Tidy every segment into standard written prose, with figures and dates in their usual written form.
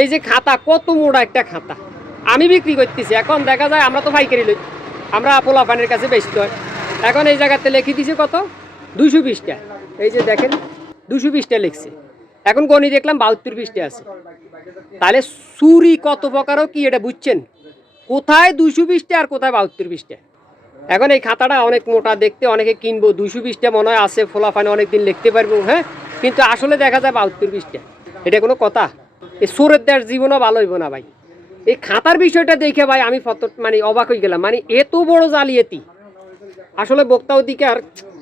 এই যে খাতা, কত মোটা একটা খাতা, আমি বিক্রি করতেছি। এখন দেখা যায় আমরা তো পাইকারি লই, আমরা পোলাপানের কাছে বেচতে হয়। এখন এই জায়গাতে লিখে দিছে কত, 220টা। এই যে দেখেন 220টা লিখছে। এখন গণি দেখলাম 72 পৃষ্ঠা আছে। তাহলে চুরি কত প্রকারও কি এটা বুঝছেন? কোথায় 220টা আর কোথায় 72 পৃষ্ঠা। এখন এই খাতাটা অনেক মোটা দেখতে, অনেকে কিনবো, 220টা মনে হয় আছে, ফোলাফানে অনেকদিন লিখতে পারবো, হ্যাঁ, কিন্তু আসলে দেখা যায় 72 পৃষ্ঠা। এটা কোনো কথা? এই চোরের দেশ জীবনও ভালো হইব না ভাই। এই খাতার বিষয়টা দেখে ভাই আমি মানে অবাক হয়ে গেলাম, মানে এত বড় জালিয়াতি। আসলে বক্তা অধিকার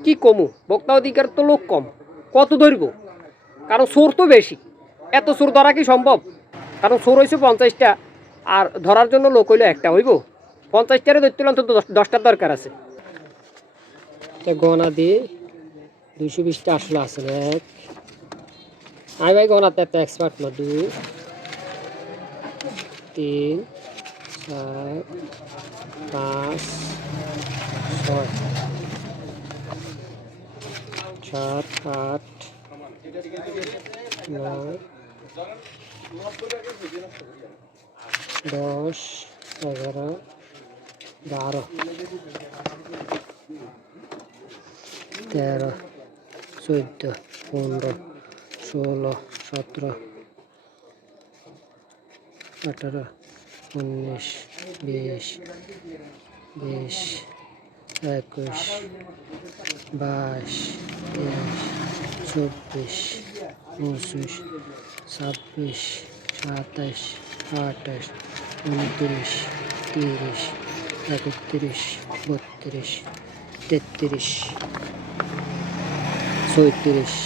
কি কমু, বক্তা অধিকার তো লোক কম, কত ধরব, কারণ চোর তো বেশি। এত চোর ধরা কি সম্ভব? কারণ চোর হয়েছে 50টা, আর ধরার জন্য লোক হইলো একটা, হইব 50টারে ধরতে হলে অন্তত 10টার দরকার আছে। গনা দিয়ে 220টা আসলে আছে না। এক আই ভাই গনাতে এত এক্সপার্ট না। 2 3 4 5 6 7 8 9 10 11 12 13 14 15 16 17 18 19 20 21 22 23 24 25 26 27 28 29 30 31 32 33 34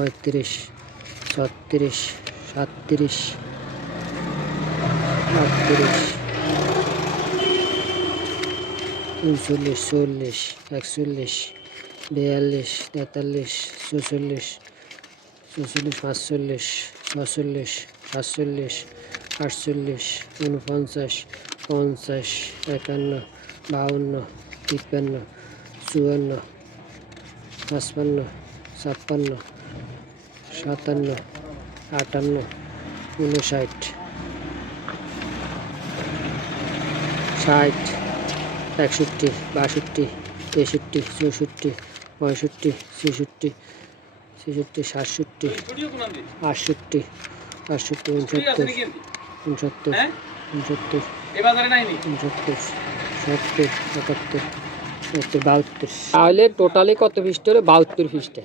35 36 37 38 39 40 41 42 43 44 45 46 47 48 49 50 51 52 53 54 55 56 57 58 59 60 61 62 63 64 65 66 67 67 68 68 69 70 71 72 73 74 75 72। তাহলে টোটালি কত পৃষ্ঠা হলো? 72 পৃষ্ঠা।